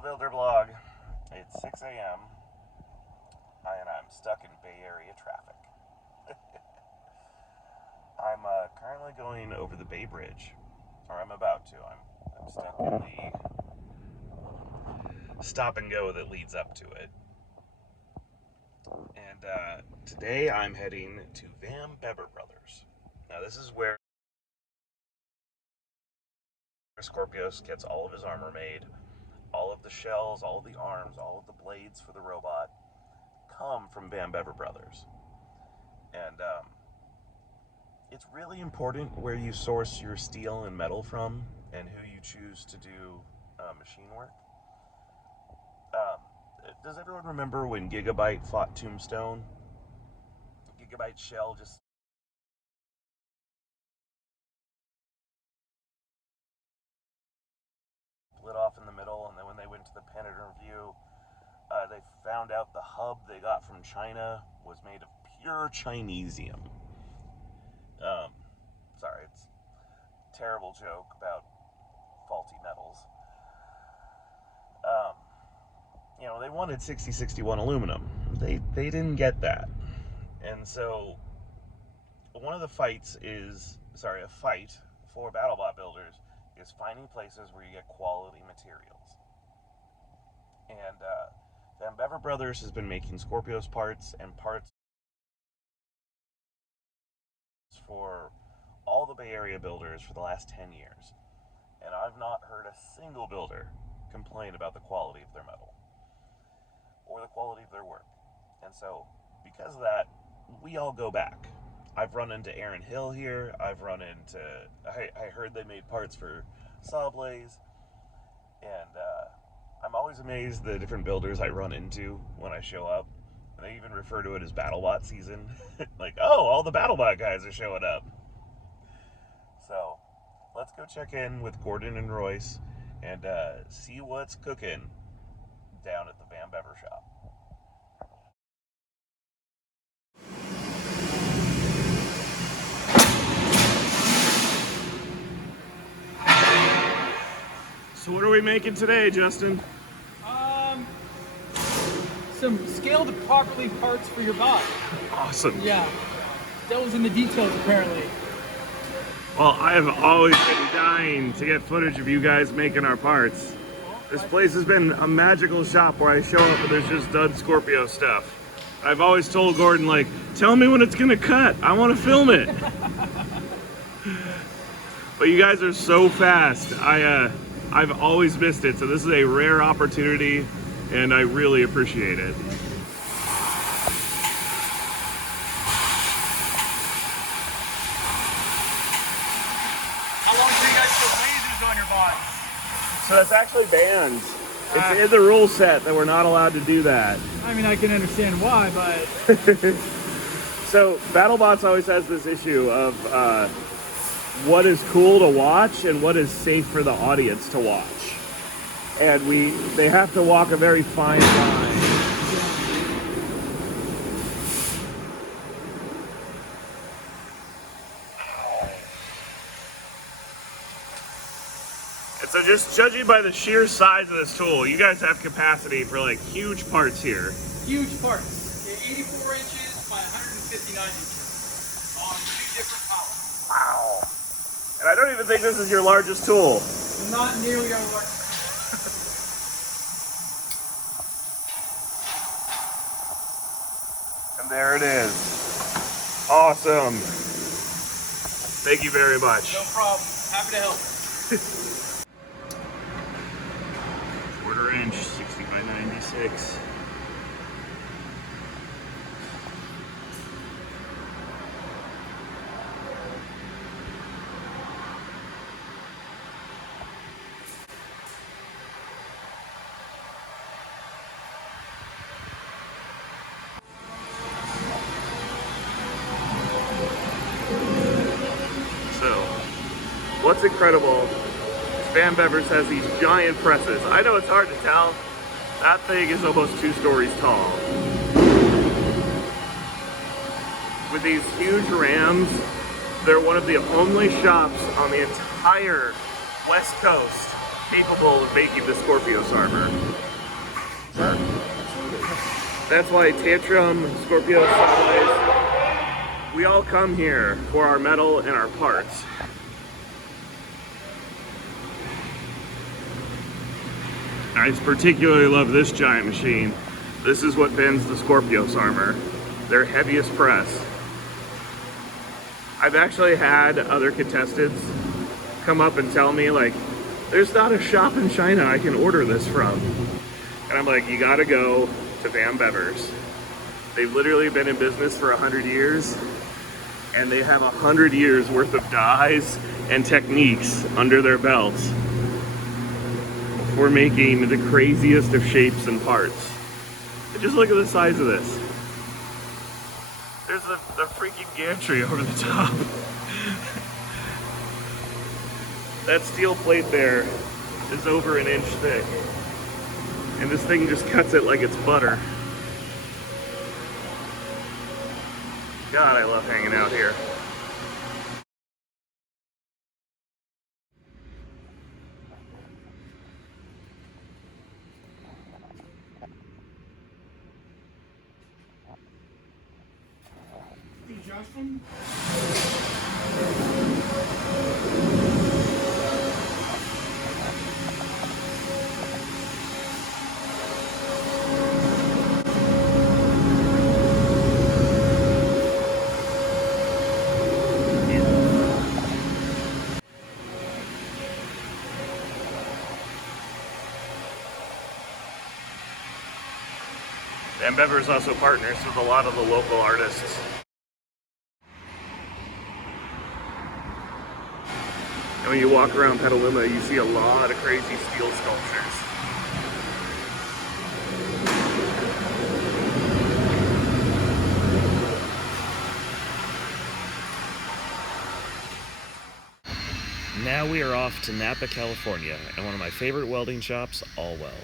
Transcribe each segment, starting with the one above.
Hello Builder Blog. It's 6 a.m. and I'm stuck in Bay Area traffic. I'm currently going over the Bay Bridge, or I'm about to. I'm stuck in the stop and go that leads up to it. And today I'm heading to Bebber Brothers. Now this is where Skorpios gets all of his armor made. All of the shells, all of the arms, all of the blades for the robot come from Bebber Brothers. And it's really important where you source your steel and metal from and who you choose to do machine work. Does everyone remember when Gigabyte fought Tombstone? Gigabyte's shell just split off in the middle, and then when they went to the pen interview, they found out the hub they got from China was made of pure Chinesium. Sorry, it's a terrible joke about faulty metals. They wanted 6061 aluminum. They didn't get that. And so one of the fights a fight for Battlebot builders is finding places where you get quality materials. And Bebber Brothers has been making Skorpios parts and parts for all the Bay Area builders for the last 10 years. And I've not heard a single builder complain about the quality of their metal or the quality of their work. And so, because of that, we all go back. I've run into Aaron Hill here. I heard they made parts for saw blaze. And I'm always amazed the different builders I run into when I show up. And they even refer to it as Battlebot season. Like, oh, all the Battlebot guys are showing up. So, let's go check in with Gordon and Royce and see what's cooking down at the Bebber shop. So what are we making today, Justin? Some scaled properly parts for your bot. Awesome. Yeah, that was in the details apparently. Well, I have always been dying to get footage of you guys making our parts. This place has been a magical shop where I show up and there's just dud Skorpio stuff. I've always told Gordon, like, tell me when it's gonna cut. I want to film it. But you guys are so fast. I've always missed it, so this is a rare opportunity, and I really appreciate it. How long do you guys put lasers on your bots? So that's actually banned. It's in the rule set that we're not allowed to do that. I mean, I can understand why, but... So Battlebots always has this issue of what is cool to watch and what is safe for the audience to watch. And they have to walk a very fine line. And so just judging by the sheer size of this tool, you guys have capacity for like huge parts here. Huge parts. 84 inches by 159 inches on 2 different powers. Wow. And I don't even think this is your largest tool. Not nearly our largest. And there it is. Awesome. Thank you very much. No problem. Happy to help. 1/4 inch, 60 by 96. What's incredible is Bebber's has these giant presses. I know it's hard to tell. That thing is almost 2 stories tall. With these huge rams, they're one of the only shops on the entire West Coast capable of making the Skorpios armor. Sure, absolutely. That's why Tantrum, Skorpios, Sunrise, we all come here for our metal and our parts. I particularly love this giant machine. This is what bends the Skorpios armor, their heaviest press. I've actually had other contestants come up and tell me, like, there's not a shop in China I can order this from. And I'm like, you gotta go to Bebbers. They've literally been in business for 100 years, and they have 100 years worth of dies and techniques under their belts for making the craziest of shapes and parts. And just look at the size of this. There's the freaking gantry over the top. That steel plate there is over 1 inch thick. And this thing just cuts it like it's butter. God, I love hanging out here. Justin? And Bebber's also partners with a lot of the local artists. And when you walk around Petaluma, you see a lot of crazy steel sculptures. Now we are off to Napa, California, and one of my favorite welding shops, All Weld.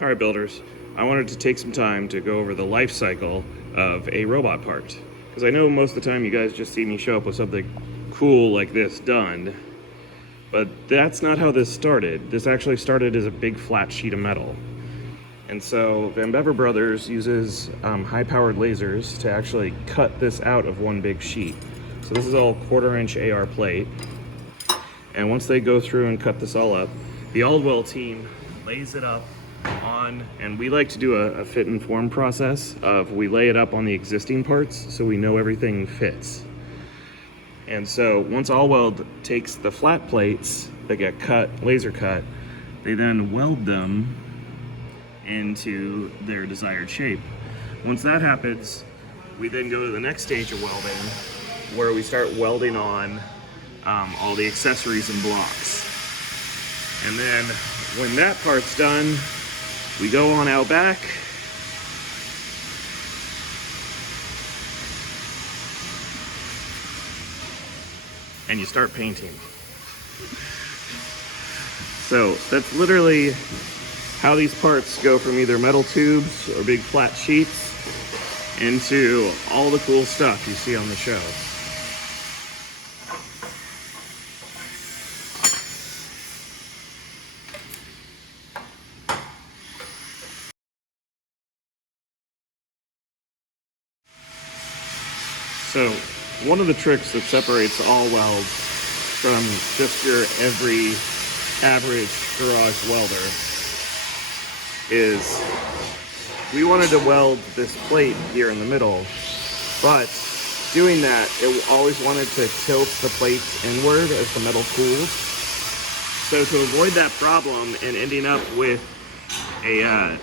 All right, builders, I wanted to take some time to go over the life cycle of a robot part. Because I know most of the time you guys just see me show up with something cool like this done, but that's not how this started. This actually started as a big flat sheet of metal. And so Bebber Brothers uses high-powered lasers to actually cut this out of one big sheet. So this is all 1/4 inch AR plate. And once they go through and cut this all up, the AllWeld team lays it up on, and we like to do a fit and form process of we lay it up on the existing parts so we know everything fits. And so once AllWeld takes the flat plates that get cut, laser cut, they then weld them into their desired shape. Once that happens, we then go to the next stage of welding, where we start welding on all the accessories and blocks. And then when that part's done, we go on out back and you start painting. So that's literally how these parts go from either metal tubes or big flat sheets into all the cool stuff you see on the show. So one of the tricks that separates AllWeld from just your every average garage welder is we wanted to weld this plate here in the middle, but doing that, it always wanted to tilt the plate inward as the metal cools. So to avoid that problem and ending up with an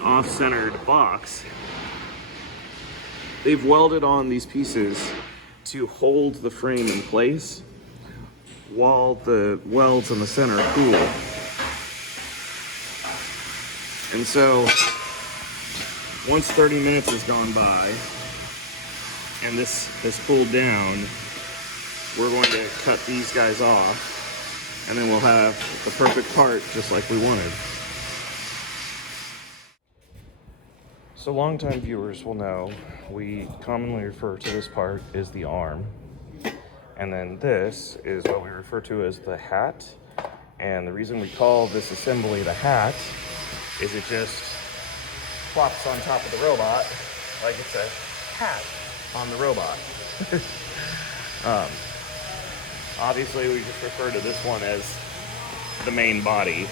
off-centered box, they've welded on these pieces to hold the frame in place while the welds in the center cool. And so once 30 minutes has gone by and this is pulled down, we're going to cut these guys off, and then we'll have the perfect part just like we wanted. So longtime viewers will know we commonly refer to this part as the arm, and then this is what we refer to as the hat. And the reason we call this assembly the hat is it just plops on top of the robot like it's a hat on the robot. Obviously we just refer to this one as the main body,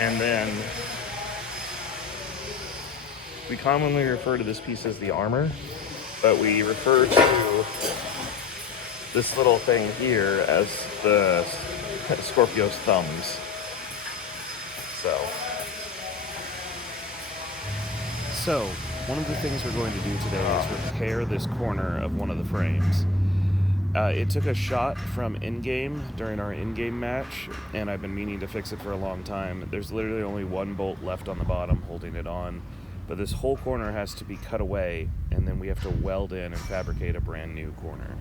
and then we commonly refer to this piece as the armor, but we refer to this little thing here as the Skorpios thumbs. So one of the things we're going to do today is repair this corner of one of the frames. It took a shot from in-game during our in-game match, and I've been meaning to fix it for a long time. There's literally only one bolt left on the bottom holding it on, but this whole corner has to be cut away, and then we have to weld in and fabricate a brand new corner.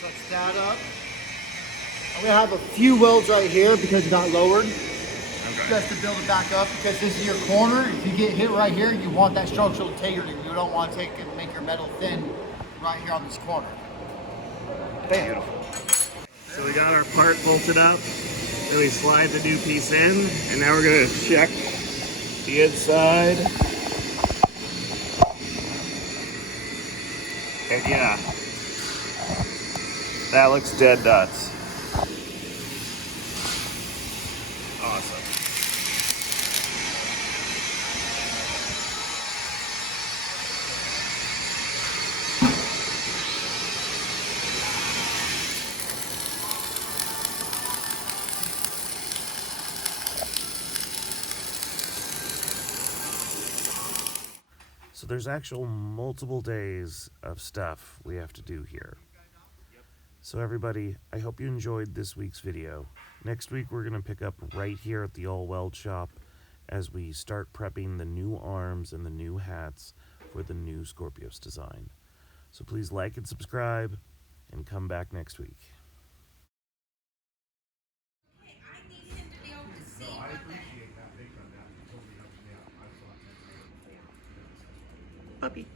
Touch that up. I'm gonna have a few welds right here because it got lowered. Okay. Just to build it back up, because this is your corner. If you get hit right here, you want that structural integrity. You don't want to take and make your metal thin right here on this corner. Bam. So we got our part bolted up, then we slide the new piece in, and now we're gonna check the inside. And yeah, that looks dead nuts. Awesome. So there's actual multiple days of stuff we have to do here. So everybody, I hope you enjoyed this week's video. Next week we're going to pick up right here at the All Weld shop as we start prepping the new arms and the new hats for the new Skorpios design. So please like and subscribe, and come back next week. Puppy.